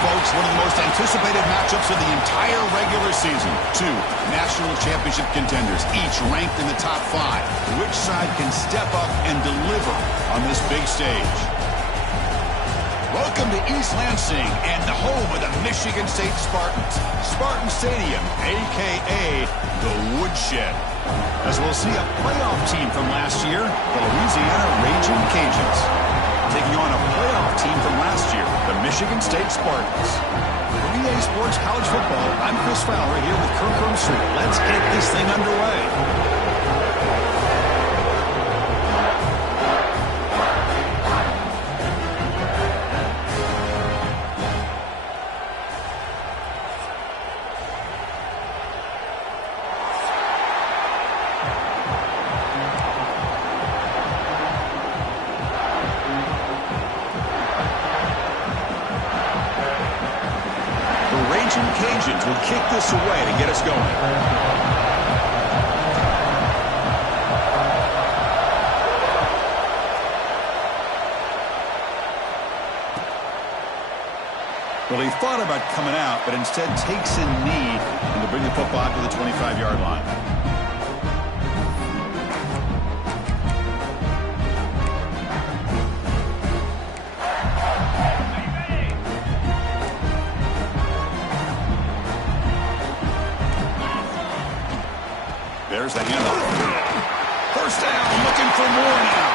folks, one of the most anticipated matchups of the entire regular season. Two national championship contenders, each ranked in the top 5. Which side can step up and deliver on this big stage? Welcome to East Lansing and the home of the Michigan State Spartans. Spartan Stadium, a.k.a. the Woodshed. As we'll see a playoff team from last year, the Louisiana Raging Cajuns, taking on a playoff team from last year, the Michigan State Spartans. For EA Sports College Football, I'm Chris Fowler here with Kirk Street. Let's get this thing underway. Cajuns will kick this away to get us going. Well, he thought about coming out, but instead takes a knee and to bring the football out to the 25-yard line. There's the handoff. First down, looking for more now.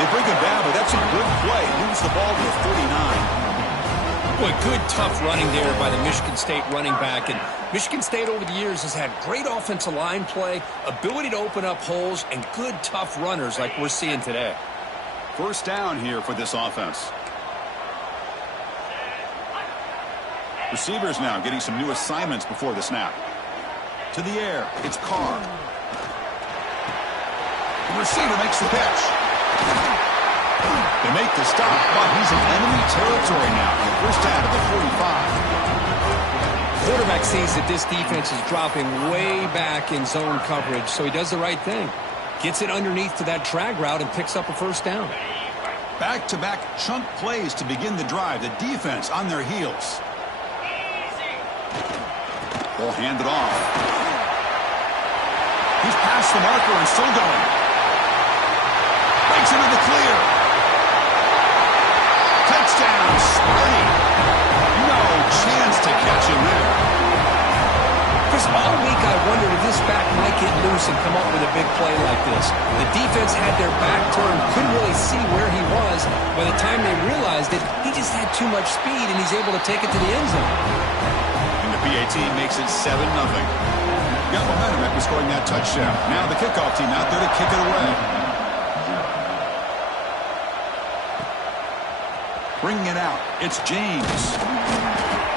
They bring it down, but that's a good play. Moves the ball to the 49. Boy, good, tough running there by the Michigan State running back. And Michigan State over the years has had great offensive line play, ability to open up holes, and good, tough runners like we're seeing today. First down here for this offense. Receivers now getting some new assignments before the snap. To the air, it's Carr. The receiver makes the pitch. They make the stop, but he's in enemy territory now. First down at the 45. Quarterback sees that this defense is dropping way back in zone coverage, so he does the right thing. Gets it underneath to that drag route and picks up a first down. Back-to-back chunk plays to begin the drive. The defense on their heels. Ball handed off. He's past the marker and still going. Breaks into the clear. Touchdown, Sparty. No chance to catch him there. Chris, all week I wondered if this back might get loose and come up with a big play like this. The defense had their back turned, couldn't really see where he was. By the time they realized it, he just had too much speed, and he's able to take it to the end zone. PAT makes it 7-0. Got momentum after scoring that touchdown. Now the kickoff team out there to kick it away. Bringing it out, it's James.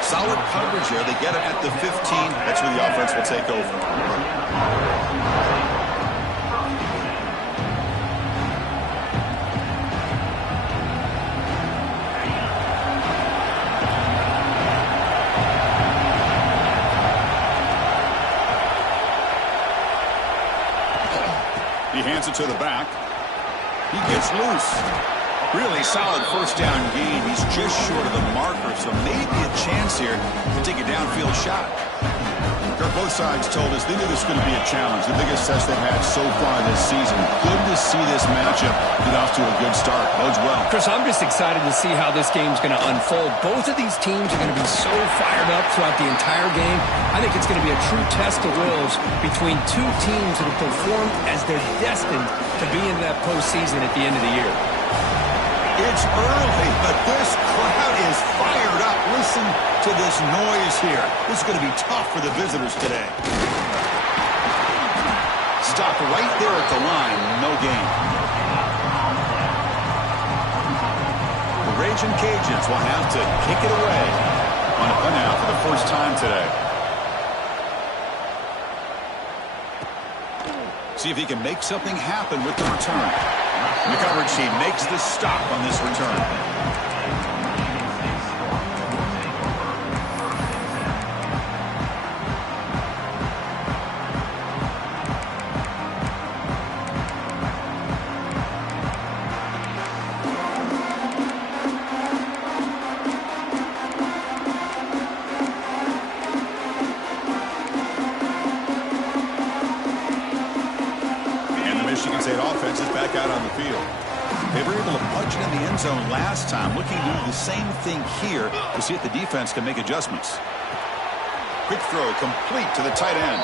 Solid coverage here. They get it at the 15. That's where the offense will take over. He hands it to the back. He gets loose. Really solid first down gain. He's just short of the marker, so maybe a chance here to take a downfield shot. Both sides told us they knew this was going to be a challenge, the biggest test they've had so far this season. Good to see this matchup get off to a good start. Bodes well. Chris, I'm just excited to see how this game's going to unfold. Both of these teams are going to be so fired up throughout the entire game. I think it's going to be a true test of wills between two teams that have performed as they're destined to be in that postseason at the end of the year. It's early, but this crowd is fired up. Listen to this noise here. This is going to be tough for the visitors today. Stop right there at the line. No gain. The Raging Cajuns will have to kick it away on a punt out for the first time today. See if he can make something happen with the return. The coverage team makes the stop on this return. zone last time, looking to do the same thing here to see if the defense can make adjustments. Quick throw complete to the tight end.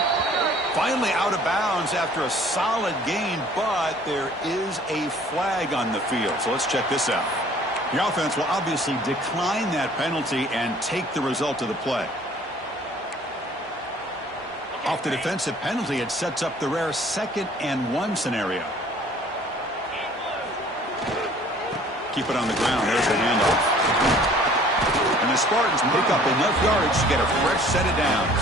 Finally out of bounds after a solid gain, but there is a flag on the field. So let's check this out. The offense will obviously decline that penalty and take the result of the play. Off the defensive penalty, it sets up the rare 2nd and 1 scenario. Keep it on the ground. There's the handoff. And the Spartans pick up enough yardage to get a fresh set of downs.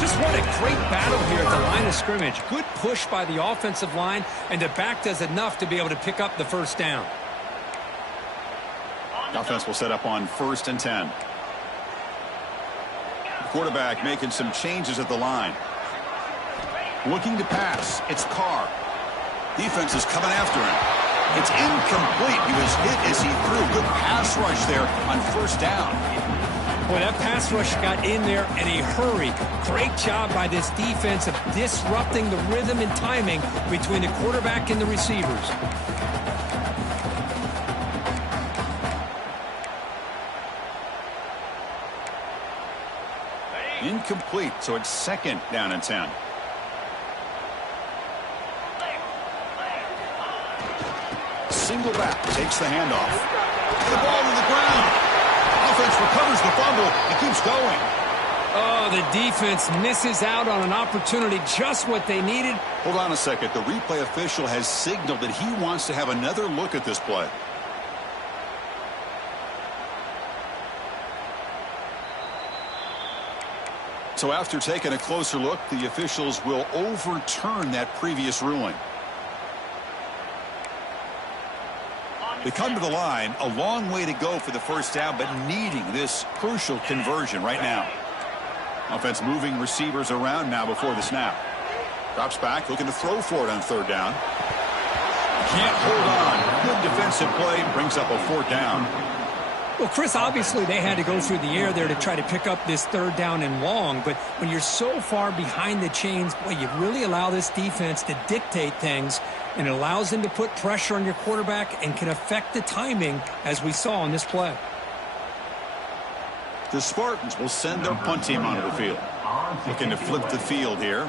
Just what a great battle here at the line of scrimmage. Good push by the offensive line, and the back does enough to be able to pick up the first down. The offense will set up on 1st and 10. Quarterback making some changes at the line. Looking to pass. It's Carr. Defense is coming after him. It's incomplete. He was hit as he threw. Good pass rush there on 1st down. Boy, that pass rush got in there in a hurry. Great job by this defense of disrupting the rhythm and timing between the quarterback and the receivers. Incomplete, so it's 2nd down and 10. Single back, takes the handoff. The ball to the ground. Offense recovers the fumble and keeps going. Oh, the defense misses out on an opportunity, just what they needed. Hold on a second. The replay official has signaled that he wants to have another look at this play. So after taking a closer look, the officials will overturn that previous ruling. They come to the line, a long way to go for the first down, but needing this crucial conversion right now. Offense moving receivers around now before the snap. Drops back, looking to throw for it on 3rd down. Can't hold on. Good defensive play, brings up a 4th down. Well, Chris, obviously they had to go through the air there to try to pick up this 3rd down and long, but when you're so far behind the chains, boy, you really allow this defense to dictate things, and it allows them to put pressure on your quarterback and can affect the timing, as we saw on this play. The Spartans will send their punt team onto the field. Looking to flip the field here.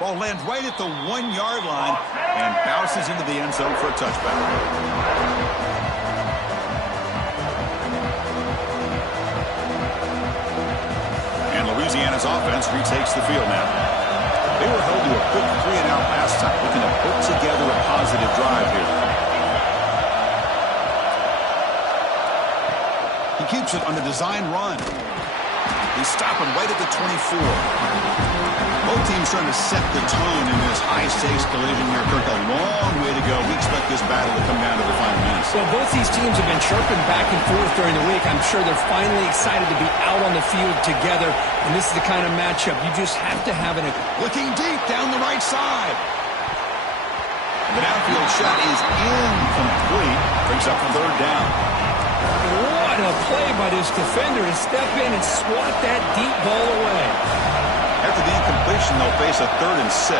Ball lands right at the 1-yard line and bounces into the end zone for a touchback. And Louisiana's offense retakes the field now. They were held to a quick 3-and-out last time, looking to put together a positive drive here. He keeps it on the design run. They stop him right at the 24. Both teams trying to set the tone in this high-stakes collision here. Kirk, a long way to go. We expect this battle to come down to the final minutes. Well, both these teams have been chirping back and forth during the week. I'm sure they're finally excited to be out on the field together, and this is the kind of matchup you just have to have in it. Looking deep down the right side. The downfield shot is incomplete. Brings up 3rd down. What a play by this defender to step in and swat that deep ball away. After the incompletion, they'll face a 3rd and 6.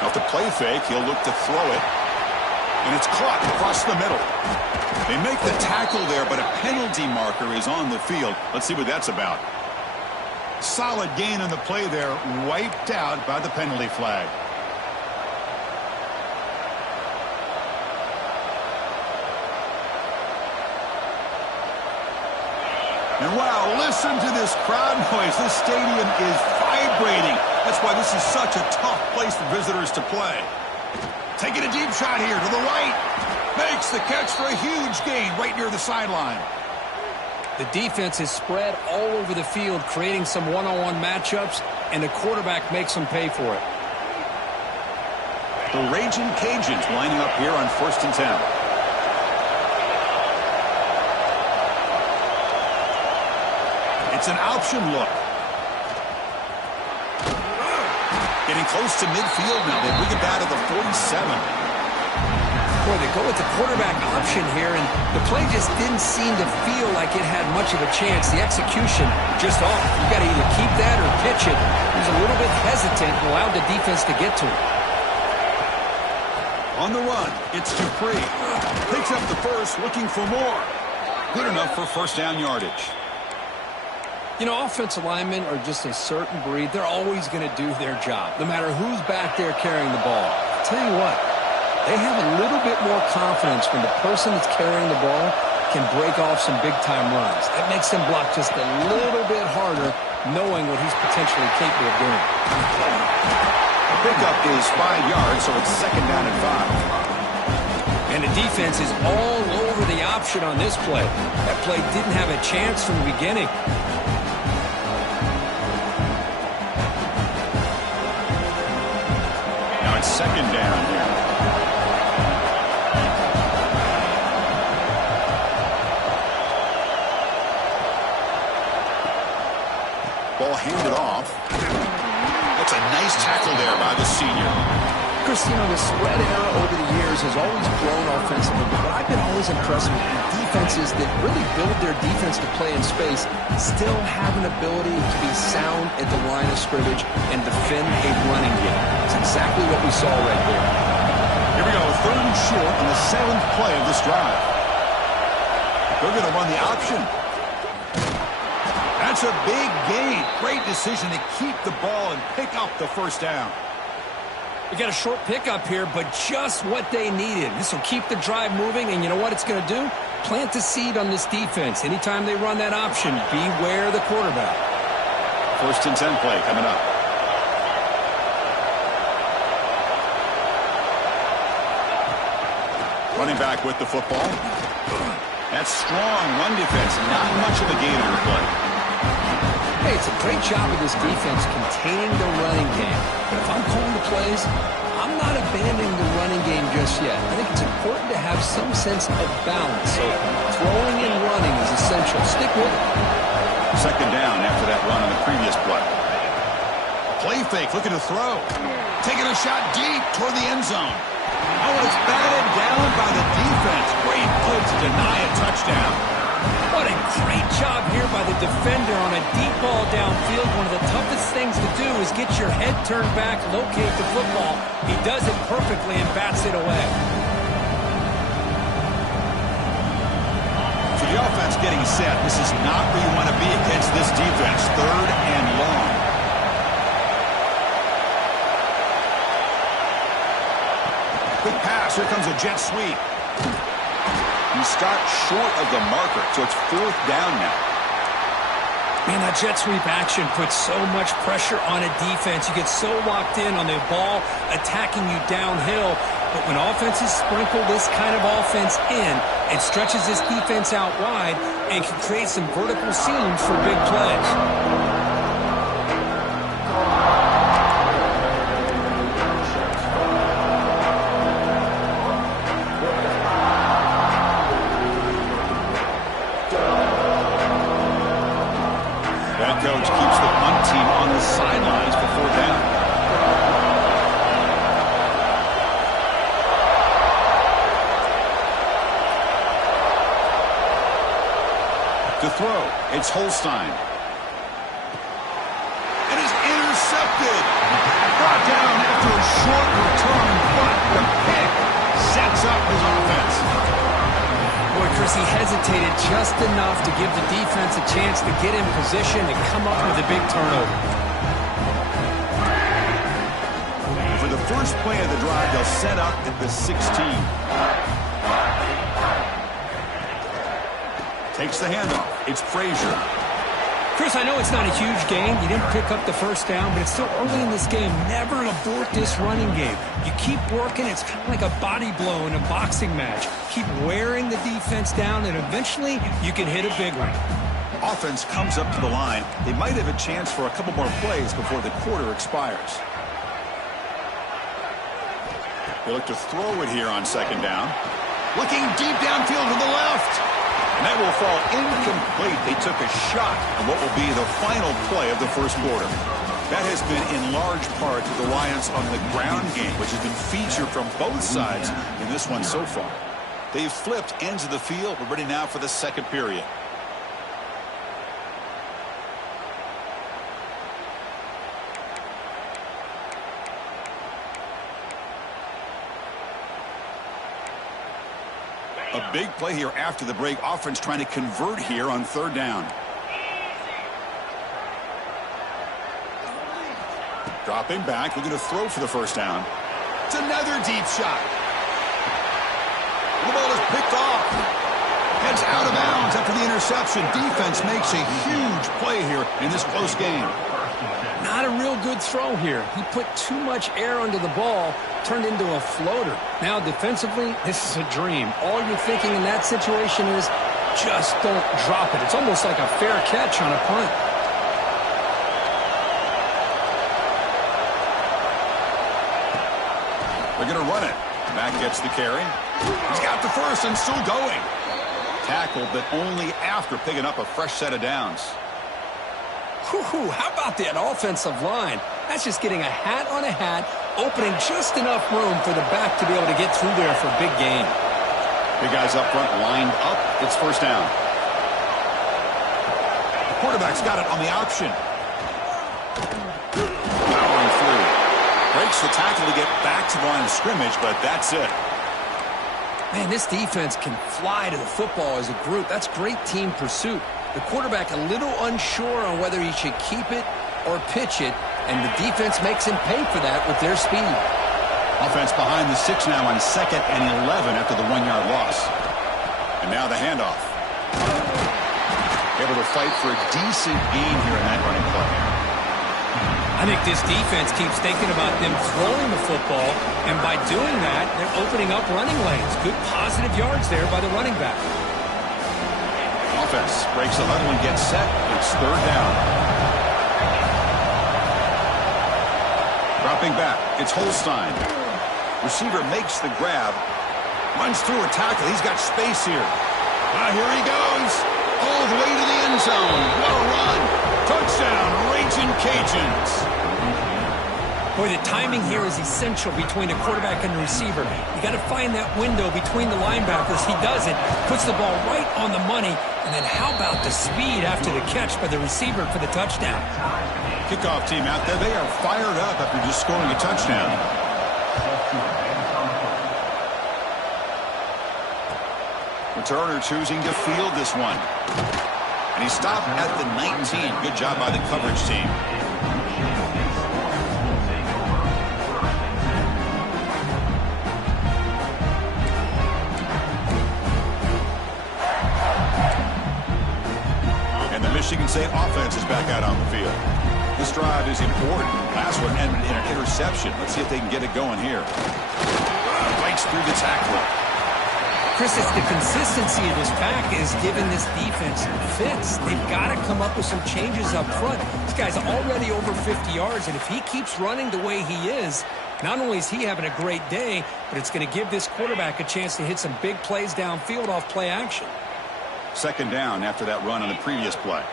Off the play fake, he'll look to throw it. And it's caught across the middle. They make the tackle there, but a penalty marker is on the field. Let's see what that's about. Solid gain on the play there, wiped out by the penalty flag. And wow, listen to this crowd noise. This stadium is vibrating. That's why this is such a tough place for visitors to play. Taking a deep shot here to the right. Makes the catch for a huge gain right near the sideline. The defense is spread all over the field, creating some one-on-one matchups, and the quarterback makes them pay for it. The Raging Cajuns lining up here on 1st and 10. It's an option look. Getting close to midfield now. They bring it down to the 47. Boy, they go with the quarterback option here, and the play just didn't seem to feel like it had much of a chance. The execution just off. You got to either keep that or pitch it. He was a little bit hesitant and allowed the defense to get to him. On the run, it's Dupree. Picks up the first, looking for more. Good enough for first down yardage. You know, offensive linemen are just a certain breed. They're always going to do their job, no matter who's back there carrying the ball. I'll tell you what, they have a little bit more confidence when the person that's carrying the ball can break off some big-time runs. That makes them block just a little bit harder, knowing what he's potentially capable of doing. The pickup is 5 yards, so it's second down and 5. And the defense is all over the option on this play. That play didn't have a chance from the beginning. Now it's second down here. Ball handed off. That's a nice tackle there by the senior. Chris, you know, the spread era over the years has always grown offensively, but I've been always impressed with defenses that really build their defense to play in space, still have an ability to be sound at the line of scrimmage and defend a running game. That's exactly what we saw right there. Here we go, third and short on the 7th play of this drive. They're going to run the option. That's a big gain. Great decision to keep the ball and pick up the first down. We got a short pickup here, but just what they needed. This will keep the drive moving, and you know what it's going to do? Plant the seed on this defense. Anytime they run that option, beware the quarterback. First and 10 play coming up. Running back with the football. That's strong run defense. Not much of a gain on the play. Hey, it's a great job of this defense containing the running game. But if I'm calling the plays, I'm not abandoning the running game just yet. I think it's important to have some sense of balance. So throwing and running is essential. Stick with it. Second down after that run on the previous play. Play fake, looking to throw. Taking a shot deep toward the end zone. Oh, it's batted down by the defense. Great play to deny a touchdown. What a great job here by the defender on a deep ball downfield. One of the toughest things to do is get your head turned back, locate the football. He does it perfectly and bats it away. So the offense getting set. This is not where you want to be against this defense. Third and long. Quick pass. Here comes a jet sweep. He stopped short of the marker, so it's fourth down now. Man, that jet sweep action puts so much pressure on a defense. You get so locked in on the ball attacking you downhill. But when offenses sprinkle this kind of offense in, it stretches this defense out wide and can create some vertical seams for big plays. Coach keeps the punt team on the sidelines for fourth down. To throw, it's Holstein. It is intercepted. Brought down after a short return, but the pick sets up his offense. Boy, Chris, he hesitated just enough to give the defense a chance to get in position and come up with a big turnover. For the first play of the drive, they'll set up at the 16. Takes the handoff. It's Frazier. Chris, I know it's not a huge gain. You didn't pick up the first down, but it's still early in this game. Never abort this running game. You keep working. It's kind of like a body blow in a boxing match. Keep wearing the defense down, and eventually you can hit a big one. Offense comes up to the line. They might have a chance for a couple more plays before the quarter expires. They look to throw it here on second down. Looking deep downfield to the left. And that will fall incomplete. They took a shot on what will be the final play of the first quarter. That has been in large part the reliance on the ground game, which has been featured from both sides in this one so far. They've flipped ends of the field. We're ready now for the second period. A big play here after the break. Offense trying to convert here on third down. Dropping back, looking to throw for the first down. It's another deep shot. The ball is picked off. Heads out of bounds after the interception. Defense makes a huge play here in this close game. Not a real good throw here. He put too much air under the ball, turned into a floater. Now defensively, this is a dream. All you're thinking in that situation is just don't drop it. It's almost like a fair catch on a punt. They're going to run it. Mack gets the carry. He's got the first and still going. Tackled, but only after picking up a fresh set of downs. Whew, how about that offensive line? That's just getting a hat on a hat, opening just enough room for the back to be able to get through there for a big gain. Big guys up front lined up. It's first down. The quarterback's got it on the option. Powering through. Breaks the tackle to get back to the line of scrimmage, but that's it. Man, this defense can fly to the football as a group. That's great team pursuit. The quarterback a little unsure on whether he should keep it or pitch it, and the defense makes him pay for that with their speed. Offense behind the 6 now on 2nd and 11 after the 1-yard loss. And now the handoff. Able to fight for a decent gain here in that running play. I think this defense keeps thinking about them throwing the football, and by doing that, they're opening up running lanes. Good positive yards there by the running back. Offense breaks the huddle and gets set. It's third down. Dropping back. It's Holstein. Receiver makes the grab. Runs through a tackle. He's got space here. Here he goes. All the way to the end zone. What a run. Touchdown, Raging Cajuns. Boy, the timing here is essential between the quarterback and the receiver. You got to find that window between the linebackers. He does it, puts the ball right on the money, and then how about the speed after the catch by the receiver for the touchdown? Kickoff team out there. They are fired up after just scoring a touchdown. Returner choosing to field this one. And he stopped at the 19. Good job by the coverage team. And the Michigan State offense is back out on the field. This drive is important. Last one ended in an interception. Let's see if they can get it going here. Breaks through the tackler. Chris, it's the consistency of this pack is giving this defense fits. They've got to come up with some changes up front. This guy's already over 50 yards, and if he keeps running the way he is, not only is he having a great day, but it's going to give this quarterback a chance to hit some big plays downfield off play action. Second down after that run on the previous play.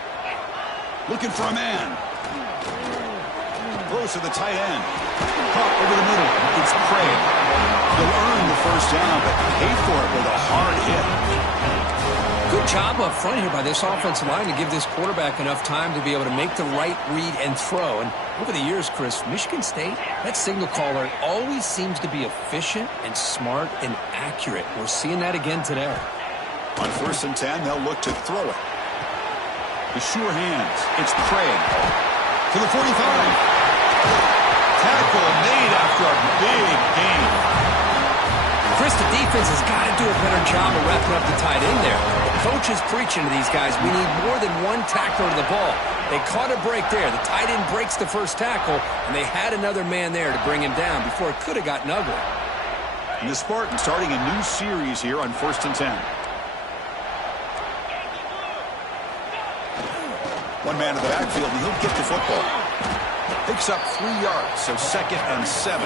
Looking for a man. Close to the tight end. Caught over the middle. It's Craig. They'll earn the first down, but pay for it with a hard hit. Good job up front here by this offensive line to give this quarterback enough time to be able to make the right read and throw. And over the years, Chris, Michigan State, that signal caller always seems to be efficient and smart and accurate. We're seeing that again today. On 1st and 10, they'll look to throw it. The sure hands. It's Craig. To the 45. Tackle made after a big gain. Chris, the defense has got to do a better job of wrapping up the tight end there. The coach is preaching to these guys, we need more than one tackler to the ball. They caught a break there. The tight end breaks the first tackle, and they had another man there to bring him down before it could have gotten ugly. And the Spartans starting a new series here on 1st and 10. One man in the backfield, and he'll get the football. Picks up 3 yards, so 2nd and 7.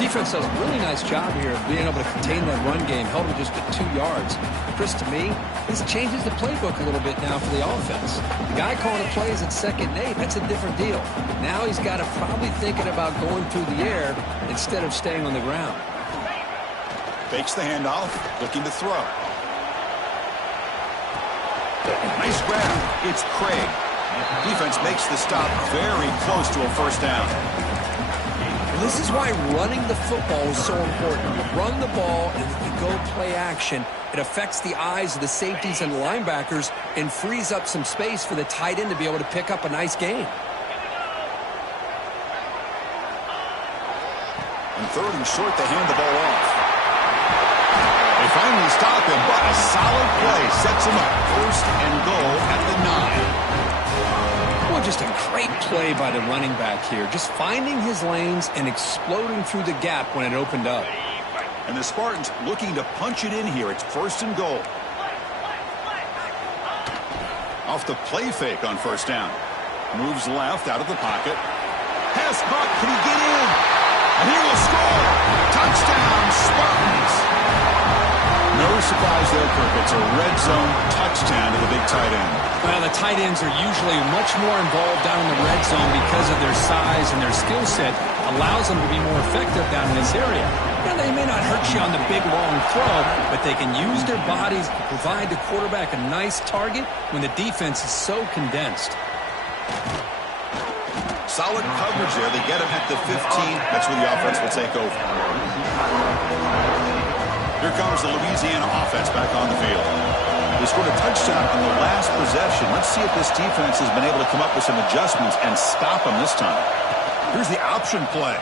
Defense does a really nice job here of being able to contain that run game, held him just at 2 yards. Chris, to me, this changes the playbook a little bit now for the offense. The guy calling the plays at 2nd and 8, that's a different deal. Now he's got to probably thinking about going through the air instead of staying on the ground. Fakes the handoff, looking to throw. Nice grab. It's Craig. Defense makes the stop very close to a first down. This is why running the football is so important. You run the ball and you go play action. It affects the eyes of the safeties and linebackers and frees up some space for the tight end to be able to pick up a nice gain. On 3rd and short, they hand the ball off. They finally stop him, but a solid play sets him up. 1st and goal at the 9. Well, just a great play by the running back here. Just finding his lanes and exploding through the gap when it opened up. And the Spartans looking to punch it in here. It's 1st and goal. Off the play fake on 1st down. Moves left out of the pocket. Pass caught. Can he get in? And he will score. Touchdown, Spartans. No surprise there, Kirk. It's a red zone touchdown to the big tight end. Well, the tight ends are usually much more involved down in the red zone because of their size and their skill set allows them to be more effective down in this area. Now, they may not hurt you on the big, long throw, but they can use their bodies to provide the quarterback a nice target when the defense is so condensed. Solid coverage there. They get him at the 15. That's where the offense will take over. Here comes the Louisiana offense back on the field. They scored a touchdown on the last possession. Let's see if this defense has been able to come up with some adjustments and stop them this time. Here's the option play.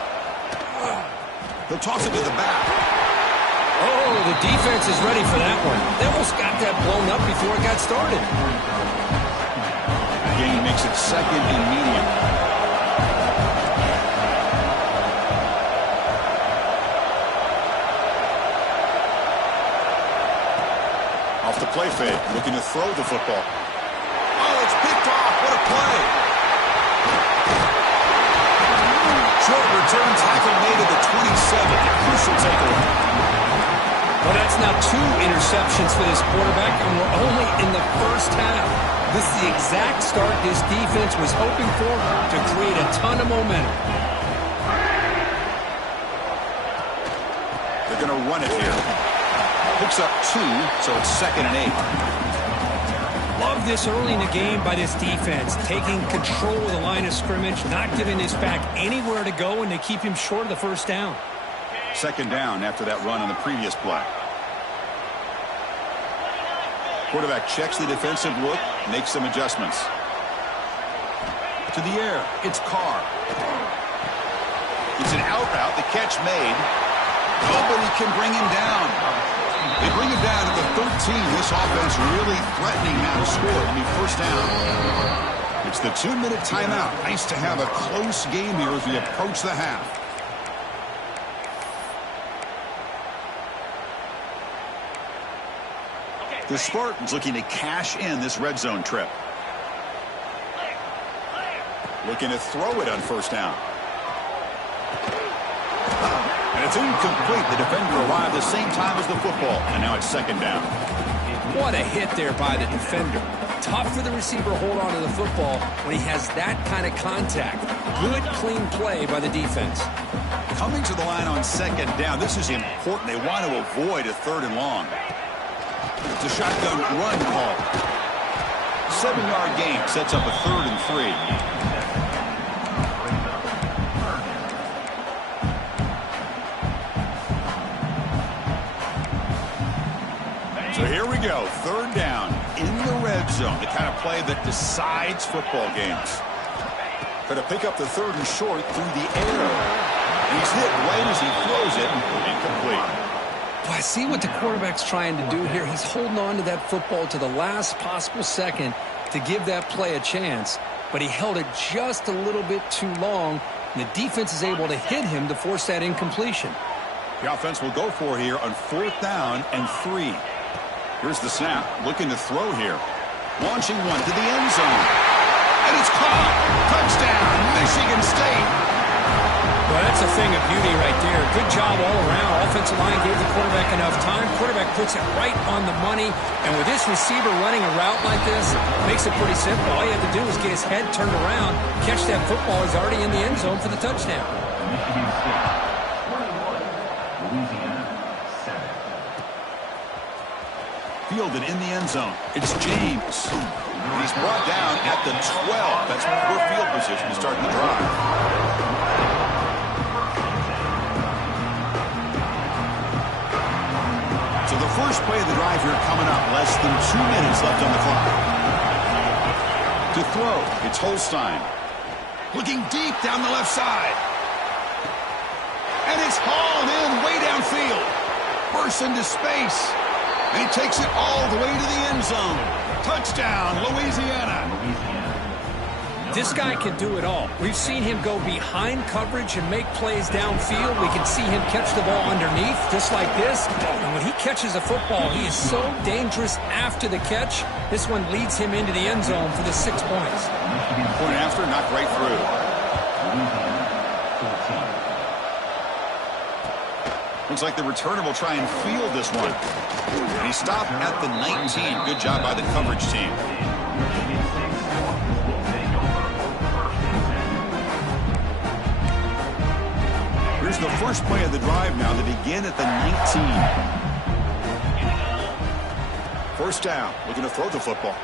They'll toss it to the back. Oh, the defense is ready for that one. They almost got that blown up before it got started. Gain makes it 2nd and medium. Off the play fake, looking to throw the football. Oh, it's picked off. What a play. Short return tackle made at the 27. A crucial takeaway. Well, that's now 2 interceptions for this quarterback, and we're only in the first half. This is the exact start this defense was hoping for to create a ton of momentum. They're going to run it here. Picks up 2, so it's 2nd and 8. Love this early in the game by this defense, taking control of the line of scrimmage, not giving this back anywhere to go, and they keep him short of the first down. 2nd down after that run on the previous play. Quarterback checks the defensive look, makes some adjustments. To the air, it's Carr. It's an out route, the catch made. Nobody can bring him down. They bring him down at the 13. This offense really threatening now to score. It'll be 1st down. It's the 2-minute timeout. Nice to have a close game here as we approach the half. The Spartans looking to cash in this red zone trip. Looking to throw it on 1st down. And it's incomplete. The defender arrived the same time as the football. And now it's 2nd down. What a hit there by the defender. Tough for the receiver to hold on to the football when he has that kind of contact. Good, clean play by the defense. Coming to the line on 2nd down. This is important. They want to avoid a 3rd and long. It's a shotgun run call. 7-yard gain sets up a 3rd and 3. So here we go, 3rd down in the red zone, the kind of play that decides football games. Going to pick up the 3rd and short through the air. He's hit right as he throws it, incomplete. Well, I see what the quarterback's trying to do here. He's holding on to that football to the last possible second to give that play a chance, but he held it just a little bit too long, and the defense is able to hit him to force that incompletion. The offense will go for here on 4th down and 3. Here's the snap, looking to throw here. Launching one to the end zone. And it's caught. Touchdown, Michigan State. Well, that's a thing of beauty right there. Good job all around. Offensive line gave the quarterback enough time. Quarterback puts it right on the money. And with this receiver running a route like this, makes it pretty simple. All you have to do is get his head turned around, catch that football. He's already in the end zone for the touchdown. Louisiana fielded in the end zone. It's James. He's brought down at the 12. That's poor field position to start the drive. So the first play of the drive here coming up. Less than 2 minutes left on the clock. To throw, it's Holstein. Looking deep down the left side. And it's hauled in way downfield. Bursts into space. And he takes it all the way to the end zone. Touchdown, Louisiana. This guy can do it all. We've seen him go behind coverage and make plays downfield. We can see him catch the ball underneath, just like this. And when he catches a football, he is so dangerous after the catch. This one leads him into the end zone for the 6 points. Point after, knocked right through. Looks like the returner will try and field this one. And he stopped at the 19. Good job by the coverage team. Here's the first play of the drive now. They begin at the 19. First down, looking to throw the football.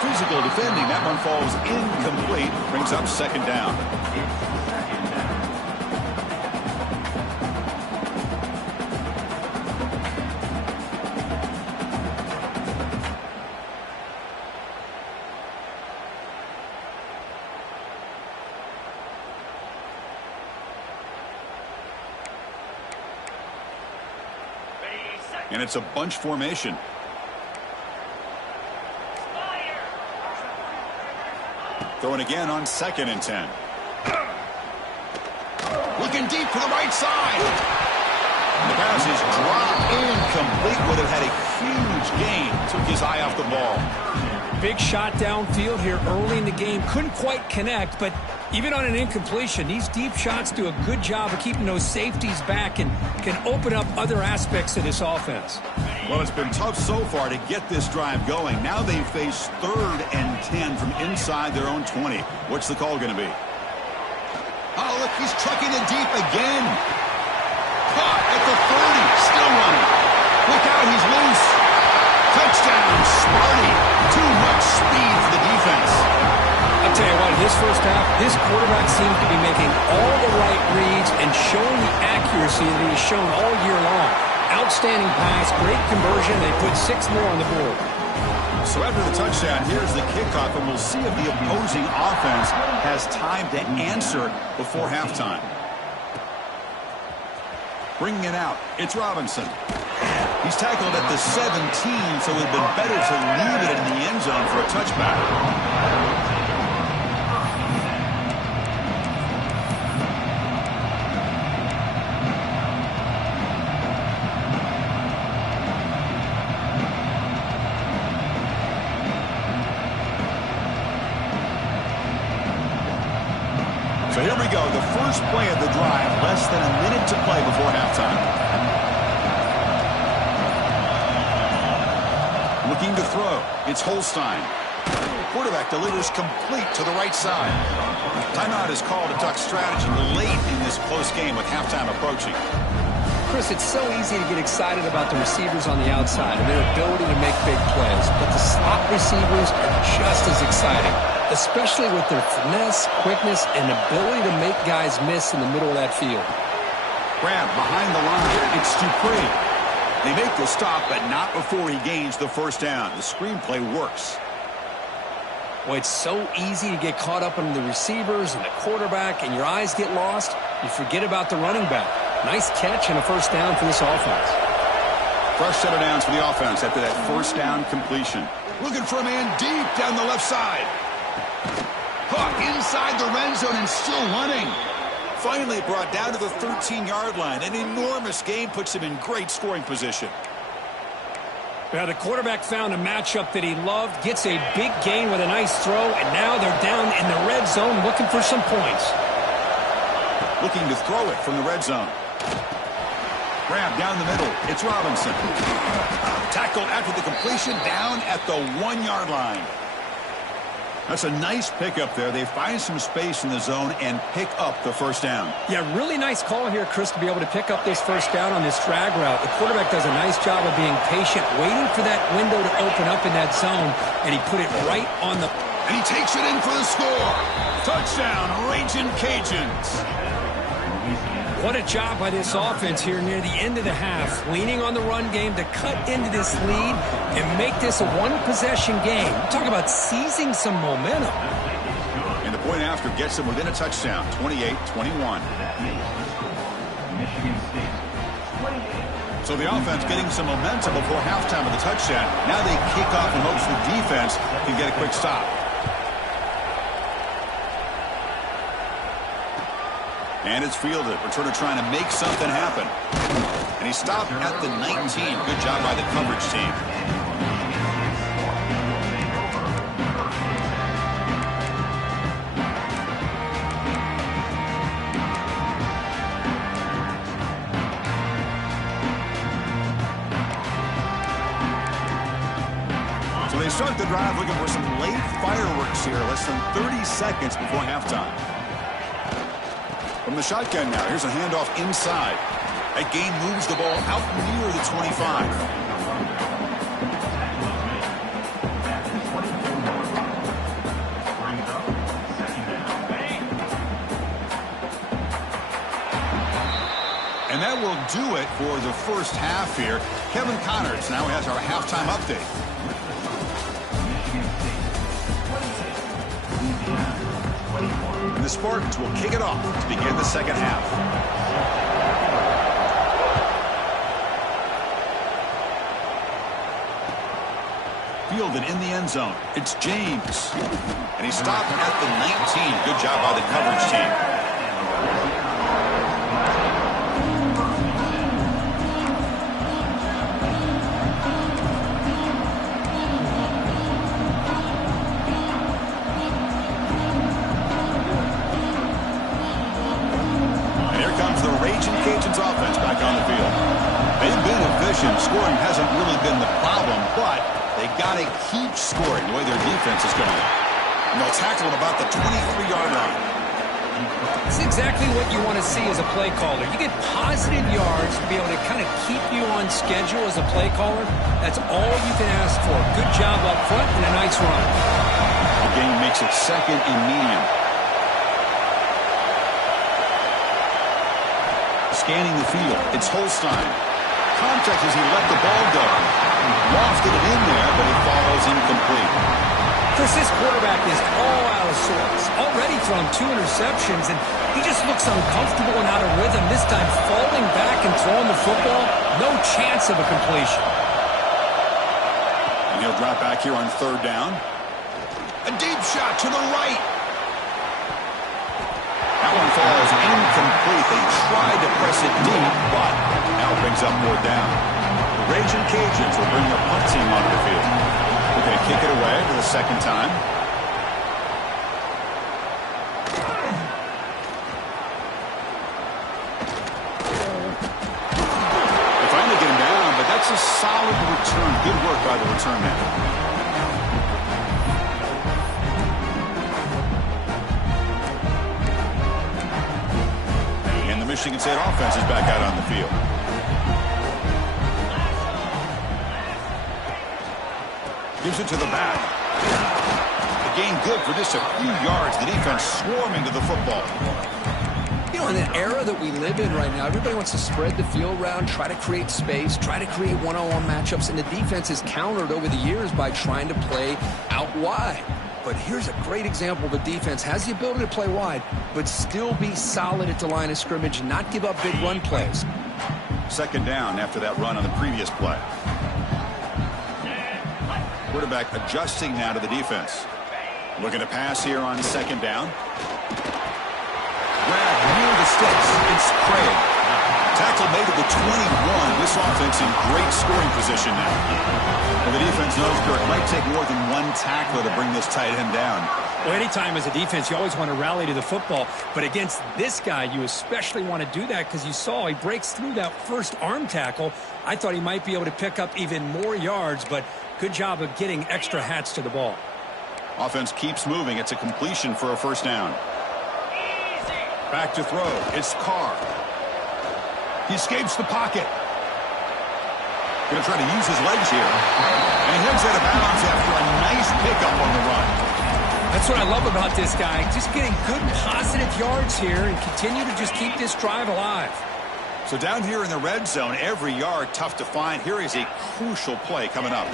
Physical defending. That one falls incomplete. Brings up second down. And it's a bunch formation. Throwing again on 2nd and 10. Looking deep to the right side. And the pass is dropped incomplete. Would have had a huge gain. Took his eye off the ball. Big shot downfield here early in the game. Couldn't quite connect, but even on an incompletion, these deep shots do a good job of keeping those safeties back and can open up other aspects of this offense. Well, it's been tough so far to get this drive going. Now they face 3rd and 10 from inside their own 20. What's the call going to be? Oh, look, he's trucking it deep again. Caught at the 30, still running. Look out, he's loose. Touchdown, Sparty. Too much speed for the defense. I'll tell you what, this first half, this quarterback seems to be making all the right reads and showing the accuracy that he's shown all year long. Outstanding pass, great conversion. They put 6 more on the board. So after the touchdown, here's the kickoff, and we'll see if the opposing offense has time to answer before halftime. Bringing it out, it's Robinson. He's tackled at the 17, so it would have been better to leave it in the end zone for a touchback. So here we go, the first play of the drive, less than a minute to play before halftime. Looking to throw, it's Holstein. Quarterback delivers complete to the right side. Timeout is called. A duck strategy late in this close game with halftime approaching. Chris, it's so easy to get excited about the receivers on the outside and their ability to make big plays, but the slot receivers are just as exciting, especially with their finesse, quickness, and ability to make guys miss in the middle of that field. Grab behind the line. It's Dupree. They make the stop, but not before he gains the first down. The screenplay works. Well, it's so easy to get caught up in the receivers and the quarterback, and your eyes get lost. You forget about the running back. Nice catch and a first down for this offense. Fresh set of downs for the offense after that first down completion. Looking for a man deep down the left side. Caught inside the red zone and still running. Finally brought down to the 13-yard line. An enormous gain puts him in great scoring position. Now the quarterback found a matchup that he loved, gets a big gain with a nice throw, and now they're down in the red zone looking for some points. Looking to throw it from the red zone. Grab down the middle. It's Robinson. Tackled after the completion down at the 1-yard line. That's a nice pickup there. They find some space in the zone and pick up the first down. Yeah, really nice call here, Chris, to be able to pick up this first down on this drag route. The quarterback does a nice job of being patient, waiting for that window to open up in that zone, and he put it right on the... And he takes it in for the score. Touchdown, Ragin' Cajuns. What a job by this offense here near the end of the half, leaning on the run game to cut into this lead and make this a one-possession game. Talk about seizing some momentum. And the point after gets them within a touchdown, 28-21. So the offense getting some momentum before halftime of the touchdown. Now they kick off in hopes the defense can get a quick stop. And it's fielded. Returner trying to make something happen. And he stopped at the 19. Good job by the coverage team. So they start the drive looking for some late fireworks here. Less than 30 seconds before halftime. From the shotgun now, here's a handoff inside. That gain moves the ball out near the 25. And that will do it for the first half here. Kevin Connors now has our halftime update. And the Spartans will kick it off to begin the second half. Fielded in the end zone. It's James. And he stopped at the 19. Good job by the coverage team. Cajuns offense back on the field. They've been efficient. Scoring hasn't really been the problem, but they got to keep scoring the way their defense is going. And they'll tackle at about the 23-yard line. It's exactly what you want to see as a play caller. You get positive yards to be able to kind of keep you on schedule as a play caller. That's all you can ask for. Good job up front and a nice run. The game makes it second and medium. Scanning the field. It's Holstein. Contact as he let the ball go. Lofted it in there, but it falls incomplete. Chris, this quarterback is all out of sorts. Already thrown 2 interceptions, and he just looks uncomfortable and out of rhythm. This time falling back and throwing the football. No chance of a completion. And he'll drop back here on third down. A deep shot to the right. That one falls incomplete. They tried to press it deep, but now it brings up more down. The Ragin' Cajuns will bring their punt team onto the field. They're going to kick it away for the second time. They finally get him down, but that's a solid return. Good work by the return man. Michigan State offense is back out on the field. Gives it to the back. The gain good for just a few yards. The defense swarming to the football. You know, in the era that we live in right now, everybody wants to spread the field around, try to create space, try to create one-on-one matchups, and the defense is countered over the years by trying to play out wide. But here's a great example of a defense has the ability to play wide, but still be solid at the line of scrimmage and not give up big run plays. Second down after that run on the previous play. Quarterback adjusting now to the defense. Looking to pass here on second down. Grab near the sticks. It's Craig. Tackle made at the 21. This offense in great scoring position now. Well, the defense knows it might take more than one tackler to bring this tight end down. Well, anytime as a defense, you always want to rally to the football. But against this guy, you especially want to do that because you saw he breaks through that first arm tackle. I thought he might be able to pick up even more yards, but good job of getting extra hats to the ball. Offense keeps moving. It's a completion for a first down. Back to throw. It's Carr. He escapes the pocket. Going to try to use his legs here. And he heads out of bounds after a nice pickup on the run. That's what I love about this guy. Just getting good, positive yards here and continue to just keep this drive alive. So down here in the red zone, every yard tough to find. Here is a crucial play coming up.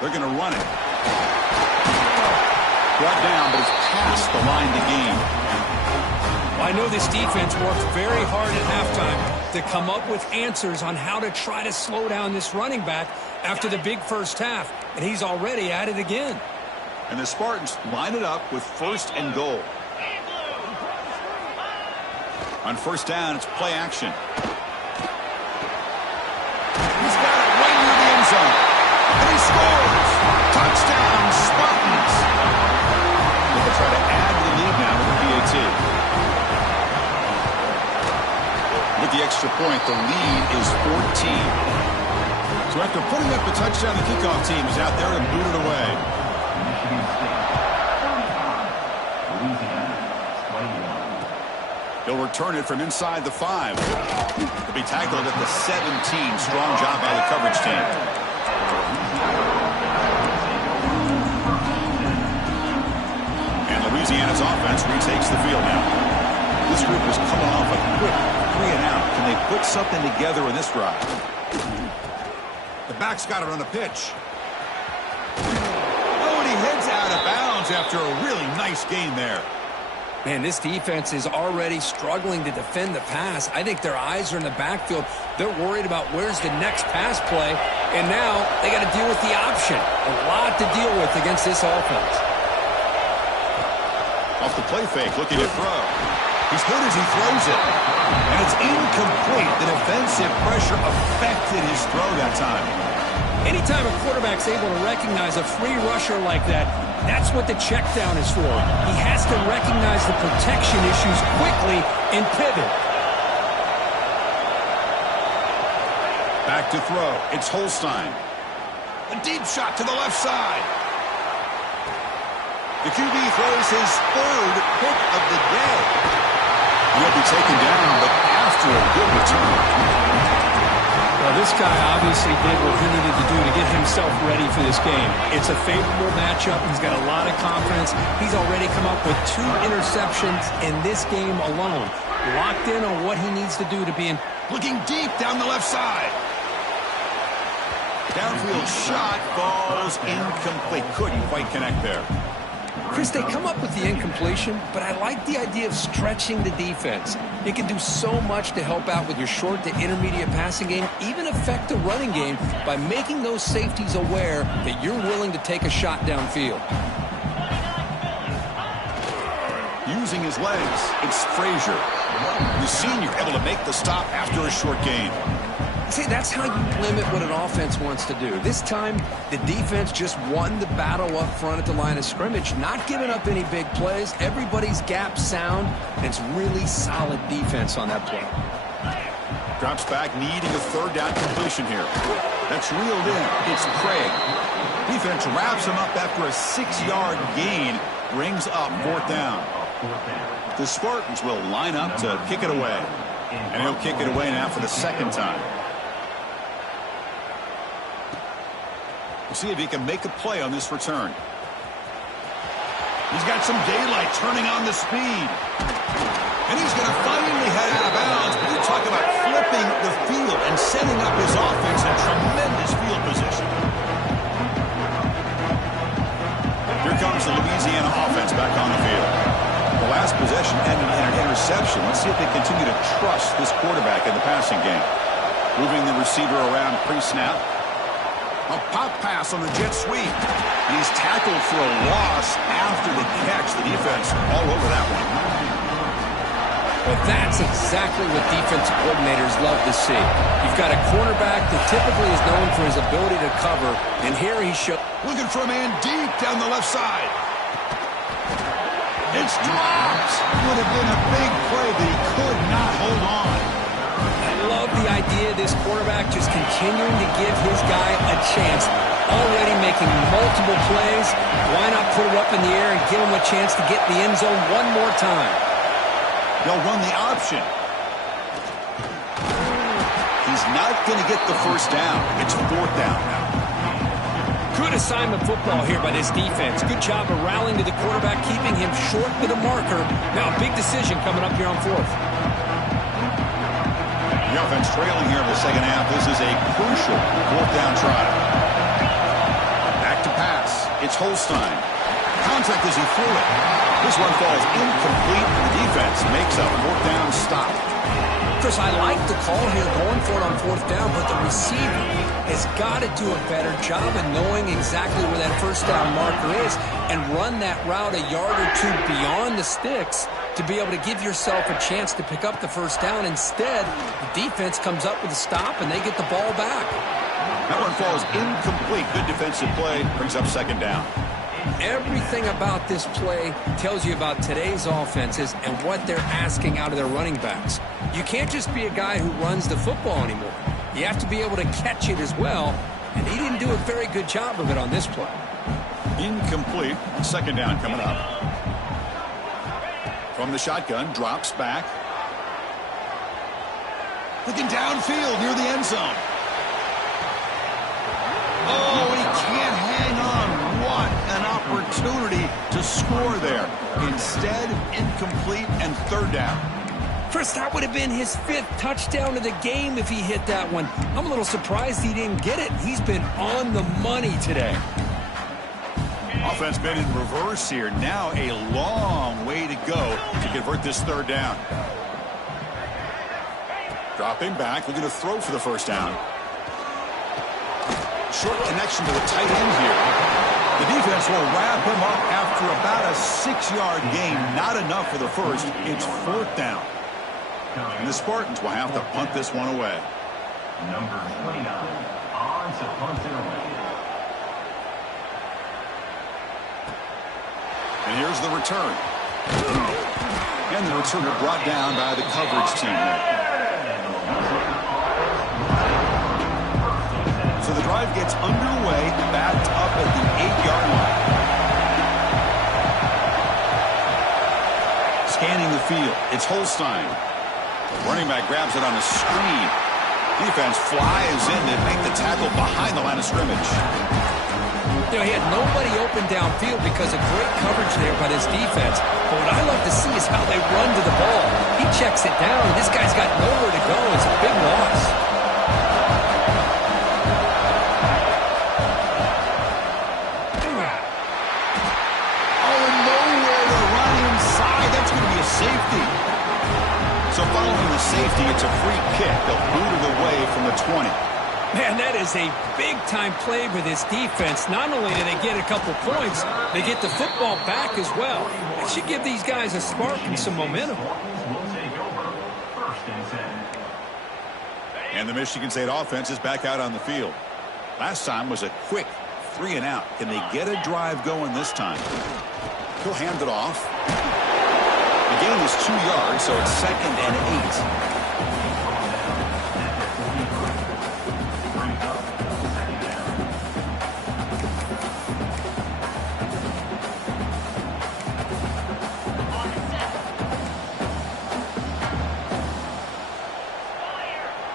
They're going to run it. Brought down, but it's past the line to gain. Well, I know this defense worked very hard at halftime to come up with answers on how to try to slow down this running back after the big first half, and he's already at it again. And the Spartans line it up with first and goal. On first down, it's play action. He's got it right near the end zone. And he scores! Touchdown, Spartans! They'll try to add to the lead now with the PAT. With the extra point, the lead is 14. So after putting up the touchdown, the kickoff team is out there and boot it away. He'll return it from inside the 5. He'll be tackled at the 17. Strong job by the coverage team. And Louisiana's offense retakes the field now. This group is coming off a quick 3-and-out. Can they put something together in this drive? The back's got it on the pitch. Oh, and he heads out of bounds after a really nice gain there. Man, this defense is already struggling to defend the pass. I think their eyes are in the backfield. They're worried about where's the next pass play, and now they got to deal with the option. A lot to deal with against this offense. Off the play fake, looking to throw. He's good as he throws it, and it's incomplete. The defensive pressure affected his throw that time. Anytime a quarterback's able to recognize a free rusher like that, that's what the check down is for. He has to recognize the protection issues quickly and pivot. Back to throw. It's Holstein. A deep shot to the left side. The QB throws his third pick of the day. He'll be taken down, but after a good return. Well, this guy obviously did what he needed to do to get himself ready for this game. It's a favorable matchup. He's got a lot of confidence. He's already come up with 2 interceptions in this game alone. Locked in on what he needs to do to be in. Looking deep down the left side. Downfield shot falls incomplete. Couldn't quite connect there. Chris, they come up with the incompletion, but I like the idea of stretching the defense. It can do so much to help out with your short to intermediate passing game, even affect the running game by making those safeties aware that you're willing to take a shot downfield. Using his legs, it's Frazier. The senior able to make the stop after a short gain. See, that's how you limit what an offense wants to do. This time, the defense just won the battle up front at the line of scrimmage, not giving up any big plays. Everybody's gap sound, and it's really solid defense on that play. Drops back, needing a third down completion here. That's reeled in. It's Craig. Defense wraps him up after a 6-yard gain, brings up 4th down. The Spartans will line up to kick it away. And he'll kick it away now for the 2nd time. We'll see if he can make a play on this return. He's got some daylight turning on the speed. And he's going to finally head out of bounds. But you talk about flipping the field and setting up his offense in tremendous field position. Here comes the Louisiana offense back on the field. The last possession ended in an interception. Let's see if they continue to trust this quarterback in the passing game. Moving the receiver around pre-snap. A pop pass on the jet sweep. And he's tackled for a loss after the catch. The defense all over that one. Well, that's exactly what defensive coordinators love to see. You've got a cornerback that typically is known for his ability to cover, and here he shows. Looking for a man deep down the left side. It's dropped. Would have been a big play, but he could not hold on. I love the idea of this quarterback just continuing to give his guy a chance. Already making multiple plays. Why not put it up in the air and give him a chance to get in the end zone one more time? They'll run the option. He's not going to get the first down. It's fourth down now. Good assignment football here by this defense. Good job of rallying to the quarterback, keeping him short with a marker. Now a big decision coming up here on fourth. The offense trailing here in the second half. This is a crucial fourth down try. Back to pass. It's Holstein. Contact as he threw it. This one falls incomplete. The defense makes a fourth down stop. Chris, I like the call here going for it on fourth down, but the receiver has got to do a better job of knowing exactly where that first down marker is and run that route a yard or two beyond the sticks to be able to give yourself a chance to pick up the first down. Instead, the defense comes up with a stop and they get the ball back. That one falls incomplete. Good defensive play. Brings up second down. Everything about this play tells you about today's offenses and what they're asking out of their running backs. You can't just be a guy who runs the football anymore. You have to be able to catch it as well, and he didn't do a very good job of it on this play. Incomplete. Second down coming up. From the shotgun, drops back. Looking downfield near the end zone. Oh, he can't hang on. What an opportunity to score there. Instead, incomplete and third down. Chris, that would have been his fifth touchdown of the game if he hit that one. I'm a little surprised he didn't get it. He's been on the money today. Offense been in reverse here. Now a long way to go to convert this third down. Dropping back, looking to throw for the first down. Short connection to the tight end here. The defense will wrap him up after about a 6-yard gain. Not enough for the first. It's fourth down. And the Spartans will have to punt this one away. Number 29 on to punt it away. And here's the return. And the returner brought down by the coverage team there. So the drive gets underway, backed up at the 8-yard line. Scanning the field, it's Holstein. Running back grabs it on a screen. Defense flies in to make the tackle behind the line of scrimmage. You know, he had nobody open downfield because of great coverage there by this defense. But what I love to see is how they run to the ball. He checks it down. This guy's got nowhere to go. It's a big loss. Safety. So following the safety, it's a free kick. They'll boot it away from the 20. Man, that is a big-time play for this defense. Not only do they get a couple points, they get the football back as well. It should give these guys a spark and some momentum. And the Michigan State offense is back out on the field. Last time was a quick 3-and-out. Can they get a drive going this time? He'll hand it off. The gain is 2 yards, so it's 2nd and 8.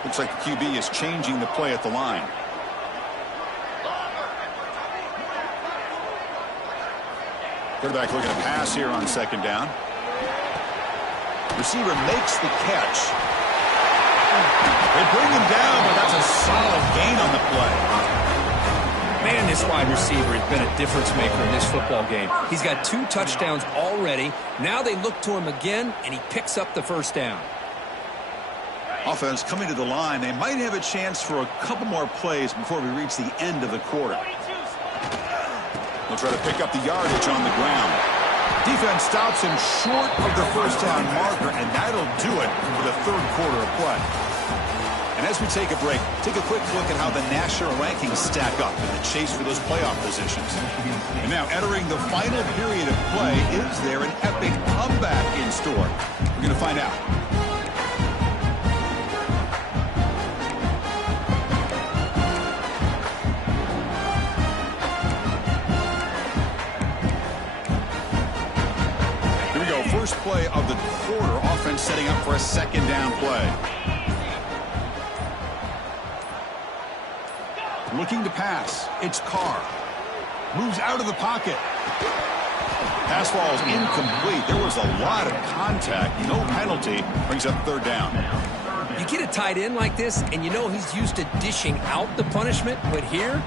Looks like the QB is changing the play at the line. Quarterback looking to pass here on 2nd down. Receiver makes the catch. They bring him down, but that's a solid gain on the play. Man, this wide receiver has been a difference maker in this football game. He's got 2 touchdowns already. Now they look to him again, and he picks up the first down. Offense coming to the line. They might have a chance for a couple more plays before we reach the end of the quarter. They'll try to pick up the yardage on the ground. Defense stops him short of the first down marker, and that'll do it for the third quarter of play. And as we take a break, take a quick look at how the national rankings stack up in the chase for those playoff positions. And now entering the final period of play, is there an epic comeback in store? We're going to find out. Here we go, first play of the quarter, offense setting up for a second down play. Looking to pass. It's Carr. Moves out of the pocket. Pass falls incomplete. There was a lot of contact. No penalty. Brings up third down. You get a tight end like this, and you know he's used to dishing out the punishment, but here,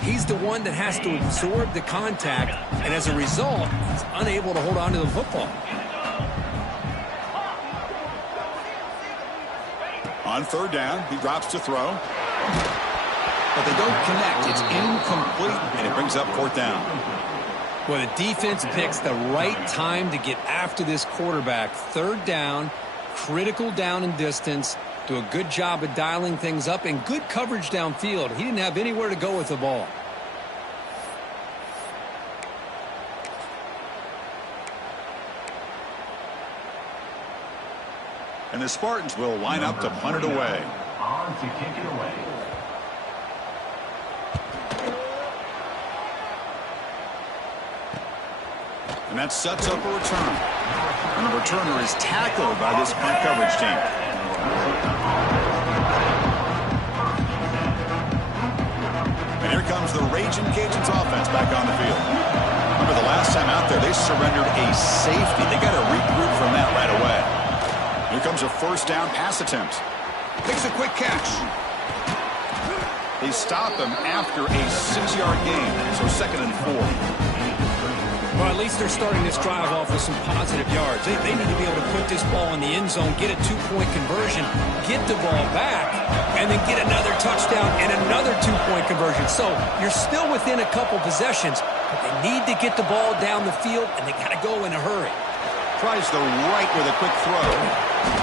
he's the one that has to absorb the contact, and as a result, he's unable to hold on to the football. On third down, he drops to throw. But they don't connect. It's incomplete, and it brings up fourth down. Well, the defense picks the right time to get after this quarterback. Third down, critical down and distance. Do a good job of dialing things up, and good coverage downfield. He didn't have anywhere to go with the ball. And the Spartans will line up to punt it away. On to kick it away. And that sets up a return. And the returner is tackled by this punt coverage team. And here comes the Raging Cajuns offense back on the field. Remember the last time out there, they surrendered a safety. They got to regroup from that right away. Here comes a first down pass attempt. Makes a quick catch. They stop him after a 6-yard gain, so 2nd and 4. Well, at least they're starting this drive off with some positive yards. They need to be able to put this ball in the end zone, get a 2-point conversion, get the ball back, and then get another touchdown and another 2-point conversion. So you're still within a couple possessions, but they need to get the ball down the field, and they got to go in a hurry. Tries the right with a quick throw.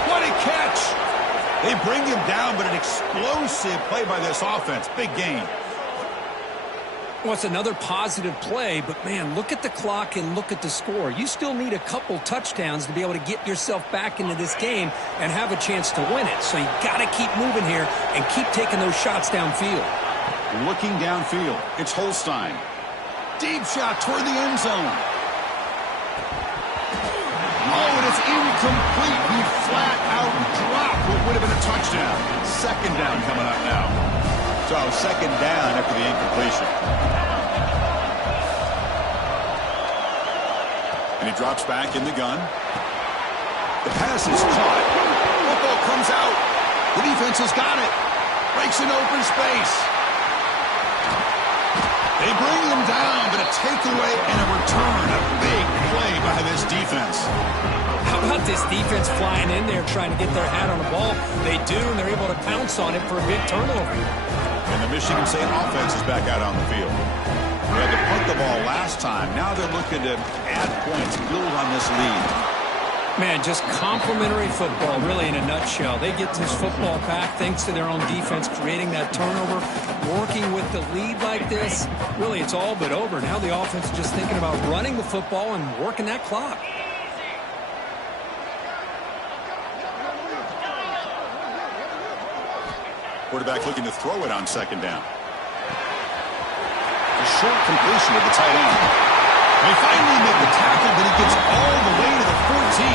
What a catch! They bring him down, but an explosive play by this offense. Big gain. Well, it's another positive play, but, man, look at the clock and look at the score. You still need a couple touchdowns to be able to get yourself back into this game and have a chance to win it. So you got to keep moving here and keep taking those shots downfield. Looking downfield, it's Holstein. Deep shot toward the end zone. Oh, and it's incomplete. He flat out dropped what would have been a touchdown. Second down coming up now. So second down after the incompletion. And he drops back in the gun. The pass is caught. Football comes out. The defense has got it. Breaks an open space. They bring him down, but a takeaway and a return. A big play by this defense. How about this defense flying in there trying to get their hat on the ball? They do, and they're able to pounce on it for a big turnover. And the Michigan St. offense is back out on the field. They had to punt the ball last time. Now they're looking to add points, build on this lead. Man, just complimentary football, really, in a nutshell. They get this football back thanks to their own defense, creating that turnover, working with the lead like this. Really, it's all but over. Now the offense is just thinking about running the football and working that clock. Quarterback looking to throw it on second down. A short completion with the tight end. They finally make the tackle, but he gets all the way to the 14.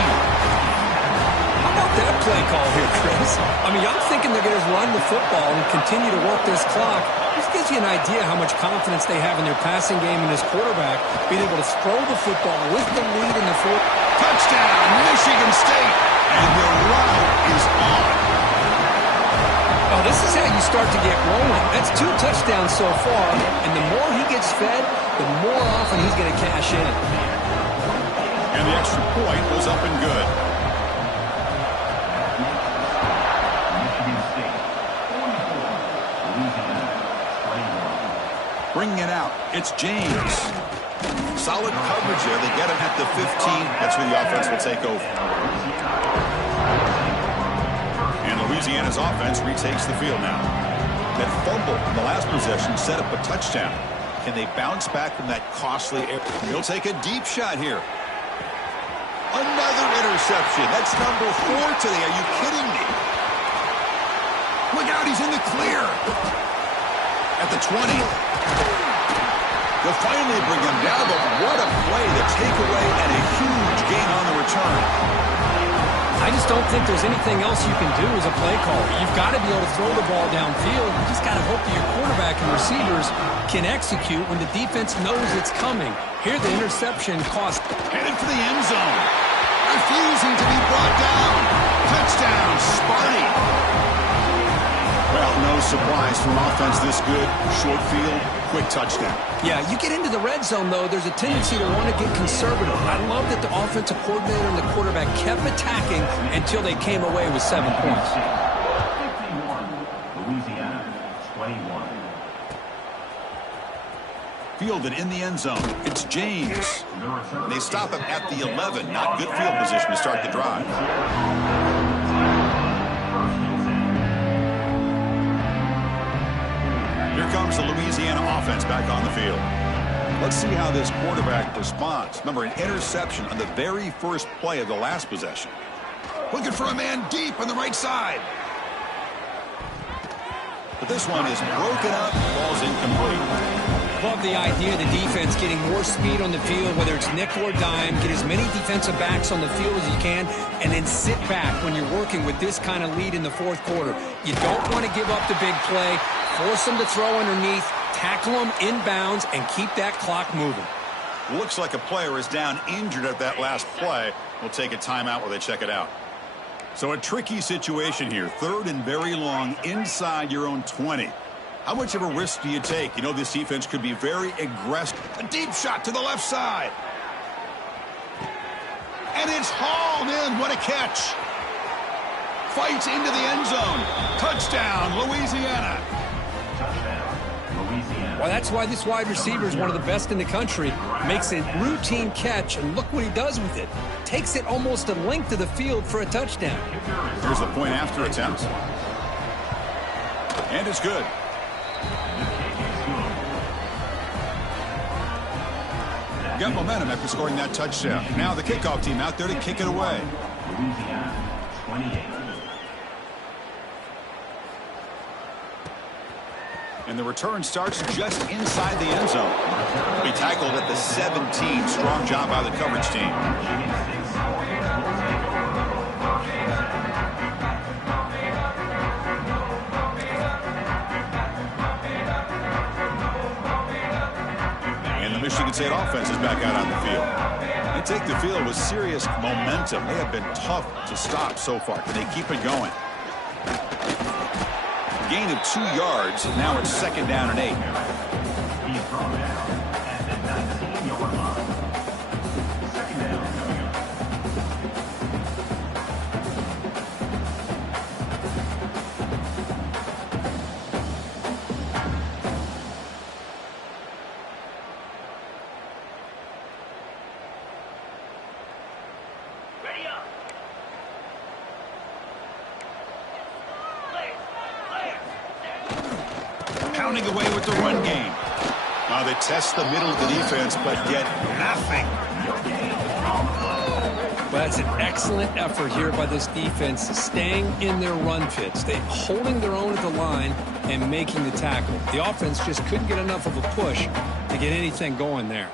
How about that play call here, Chris? I mean, I'm thinking they're going to run the football and continue to work this clock. This gives you an idea how much confidence they have in their passing game and this quarterback being able to throw the football with the lead in the fourth. Touchdown, Michigan State. And the route is on. Oh, this is how you start to get rolling. That's 2 touchdowns so far, and the more he gets fed, the more often he's going to cash in. And the extra point goes up and good. Michigan State, 44. Louisiana, 21. Bringing it out, it's James. Solid coverage there. They get him at the 15. That's where the offense will take over. And Louisiana's offense retakes the field now. That fumble in the last possession set up a touchdown. Can they bounce back from that costly error? He'll take a deep shot here. Another interception. That's number 4 today. Are you kidding me? Look out, he's in the clear. At the 20. They'll finally bring him down, but what a play. The takeaway and a huge gain on the return. I just don't think there's anything else you can do as a play caller. You've got to be able to throw the ball downfield. You just got to hope that your quarterback and receivers can execute when the defense knows it's coming. Here the interception cost. Headed for the end zone. Refusing to be brought down. Touchdown, Sparty. Well, no surprise for an offense this good. Short field, quick touchdown. Yeah, you get into the red zone, though, there's a tendency to want to get conservative. I love that the offensive coordinator and the quarterback kept attacking until they came away with 7 points. 51, Louisiana, 21. Fielded in the end zone. It's James. They stop him at the 11. Not good field position to start the drive. Here comes the Louisiana offense back on the field. Let's see how this quarterback responds. Remember, an interception on the very first play of the last possession. Looking for a man deep on the right side. But this one is broken up. Ball's incomplete. Love the idea of the defense getting more speed on the field, whether it's nickel or dime. Get as many defensive backs on the field as you can, and then sit back when you're working with this kind of lead in the fourth quarter. You don't want to give up the big play. Force them to throw underneath, tackle them inbounds, and keep that clock moving. Looks like a player is down injured at that last play. We'll take a timeout while they check it out. So a tricky situation here. 3rd and very long inside your own 20. How much of a risk do you take? You know this defense could be very aggressive. A deep shot to the left side. And it's hauled in. What a catch. Fights into the end zone. Touchdown, Louisiana. Well, that's why this wide receiver is one of the best in the country. Makes a routine catch, and look what he does with it. Takes it almost a length of the field for a touchdown. Here's the point after attempt. And it's good. Got momentum after scoring that touchdown. Now the kickoff team out there to kick it away. Louisiana, 28. And the return starts just inside the end zone. He'll be tackled at the 17. Strong job by the coverage team. And the Michigan State offense is back out on the field. They take the field with serious momentum. They have been tough to stop so far. Can they keep it going? Gain of 2 yards. Now it's 2nd down and 8. He's brought down at the 19-yard line. 2nd down. Ready up. Pounding away with the run game. Now they test the middle of the defense, but get nothing. Well, that's an excellent effort here by this defense, staying in their run fits. They holding their own at the line and making the tackle. The offense just couldn't get enough of a push to get anything going there.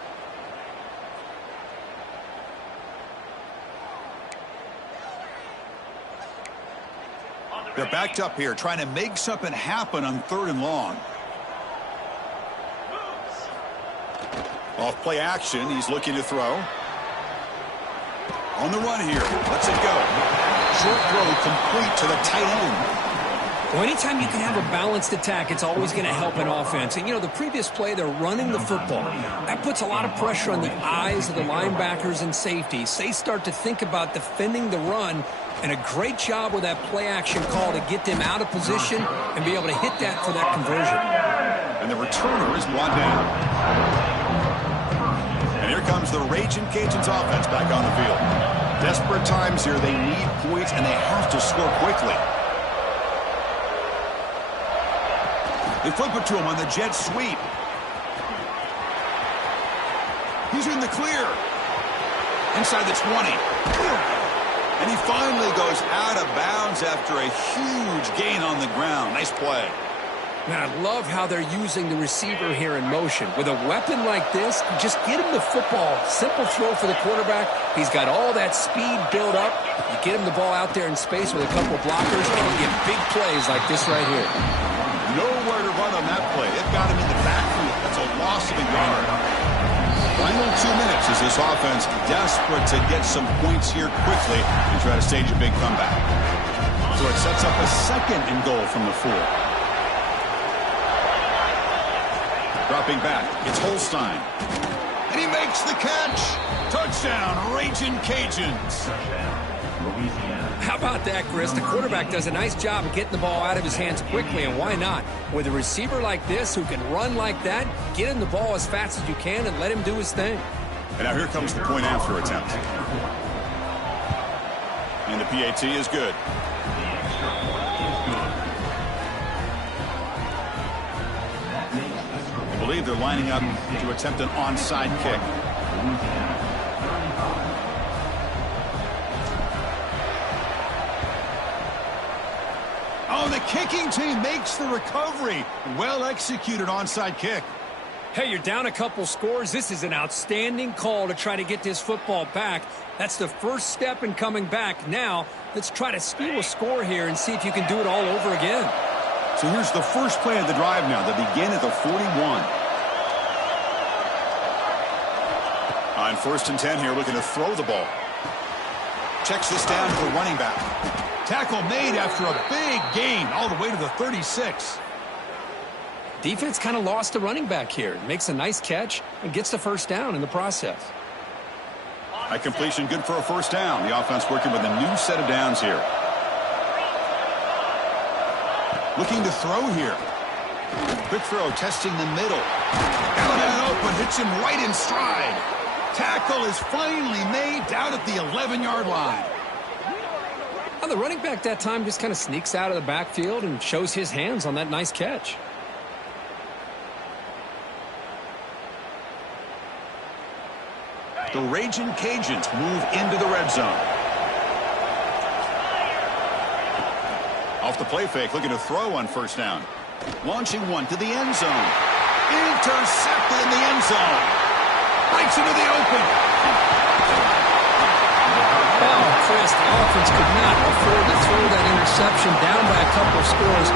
They're backed up here, trying to make something happen on 3rd and long. Off play action, he's looking to throw. On the run here, lets it go. Short throw complete to the tight end. Well, anytime you can have a balanced attack, it's always going to help an offense. And, you know, the previous play, they're running the football. That puts a lot of pressure on the eyes of the linebackers and safeties. They start to think about defending the run, and a great job with that play-action call to get them out of position and be able to hit that for that conversion. And the returner is brought down. And here comes the Raging Cajuns offense back on the field. Desperate times here. They need points, and they have to score quickly. They flip it to him on the jet sweep. He's in the clear. Inside the 20. And he finally goes out of bounds after a huge gain on the ground. Nice play. Man, I love how they're using the receiver here in motion. With a weapon like this, just get him the football. Simple throw for the quarterback. He's got all that speed built up. You get him the ball out there in space with a couple blockers, and you get big plays like this right here. Nowhere to run on that play. It got him in the backfield. That's a loss of a yard. Final 2 minutes as this offense desperate to get some points here quickly and try to stage a big comeback. So it sets up a second and goal from the 4. Dropping back, it's Holstein. And he makes the catch. Touchdown, Raging Cajuns. Touchdown, Louisiana. How about that, Chris? The quarterback does a nice job of getting the ball out of his hands quickly, and why not? With a receiver like this who can run like that, get him the ball as fast as you can and let him do his thing. And now here comes the point after attempt. And the PAT is good. The extra point is good. That makes the score. I believe they're lining up to attempt an onside kick. Louisiana 35. Oh, the kicking team makes the recovery. Well executed onside kick. Hey, you're down a couple scores. This is an outstanding call to try to get this football back. That's the first step in coming back. Now, let's try to steal a score here and see if you can do it all over again. So here's the first play of the drive now. They begin at the 41. On 1st and 10 here, looking to throw the ball. Checks this down to the running back. Tackle made after a big gain all the way to the 36. Defense kind of lost the running back here. Makes a nice catch and gets the first down in the process. A completion good for a first down. The offense working with a new set of downs here. Looking to throw here. Quick throw, testing the middle. Out and open, hits him right in stride. Tackle is finally made down at the 11-yard line. Well, the running back that time just kind of sneaks out of the backfield and shows his hands on that nice catch. The Raging Cajuns move into the red zone. Off the play fake, looking to throw on first down. Launching one to the end zone. Intercepted in the end zone. Breaks into the open. Oh, Chris, the offense could not afford to throw that interception down by a couple of scores.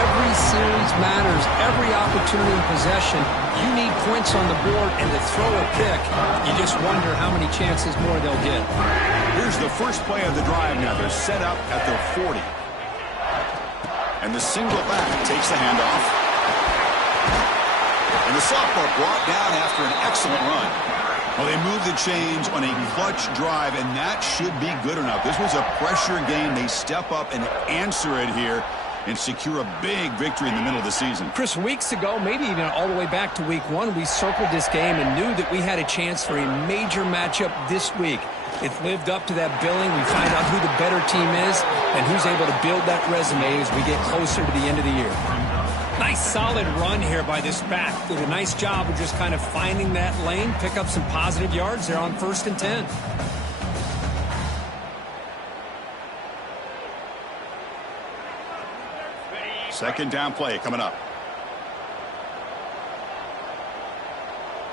Every series matters. Every opportunity in possession. You need points on the board, and to throw a pick, you just wonder how many chances more they'll get. Here's the first play of the drive now. They're set up at their 40. And the single back takes the handoff. And the sophomore brought down after an excellent run. Well, they moved the chains on a clutch drive, and that should be good enough. This was a pressure game. They step up and answer it here and secure a big victory in the middle of the season. Chris, weeks ago, maybe even all the way back to week 1, we circled this game and knew that we had a chance for a major matchup this week. It lived up to that billing. We find out who the better team is and who's able to build that resume as we get closer to the end of the year. Nice solid run here by this back. Did a nice job of just kind of finding that lane, pick up some positive yards there on 1st and 10. Second down play coming up.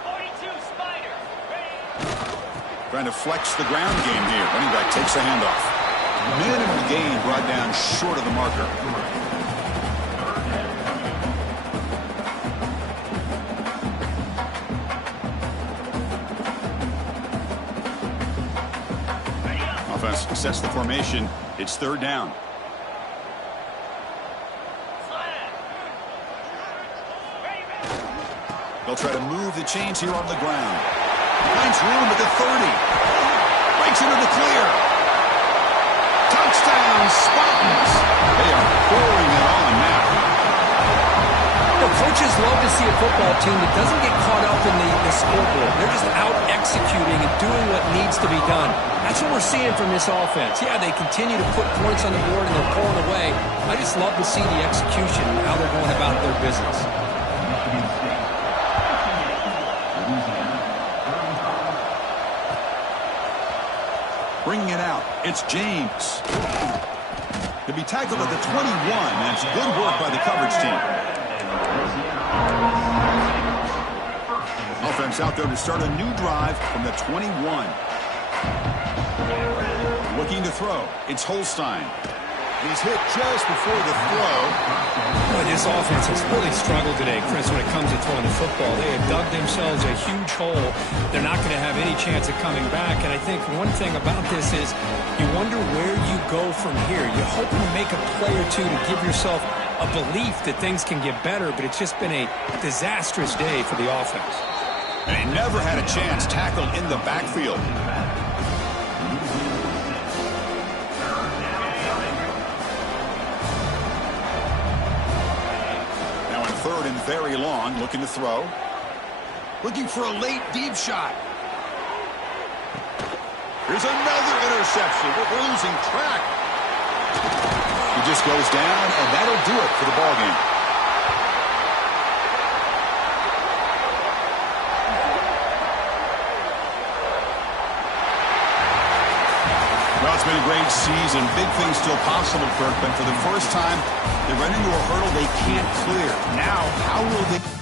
42 Spiders. Trying to flex the ground game here. Running back takes the handoff. Minimal gain brought down short of the marker. Offense sets the formation. It's 3rd down. They'll try to move the chains here on the ground. Finds room at the 30. Breaks into the clear. Touchdown, Spartans. They are pouring it on now. Well, Coaches love to see a football team that doesn't get caught up in the scoreboard. They're just out executing and doing what needs to be done. That's what we're seeing from this offense. Yeah, they continue to put points on the board and they're pulling away. I just love to see the execution and how they're going about their business. Michigan State. Louisiana. Bringing it out, it's James. He'll be tackled at the 21. That's good work by the coverage team. Offense out there to start a new drive from the 21. Looking to throw. It's Holstein. He's hit just before the throw. Boy, this offense has really struggled today, Chris, when it comes to throwing the football. They have dug themselves a huge hole. They're not going to have any chance of coming back. And I think one thing about this is you wonder where you go from here. You hope to make a play or two to give yourself a belief that things can get better, but it's just been a disastrous day for the offense. And he never had a chance tackled in the backfield. Third and very long, looking to throw. Looking for a late deep shot. Here's another interception. We're losing track. He just goes down, and that'll do it for the ball game. Well, it's been a great season. Big things still possible, Kirk, but for the first time, they run into a hurdle they can't clear. Now, how will they...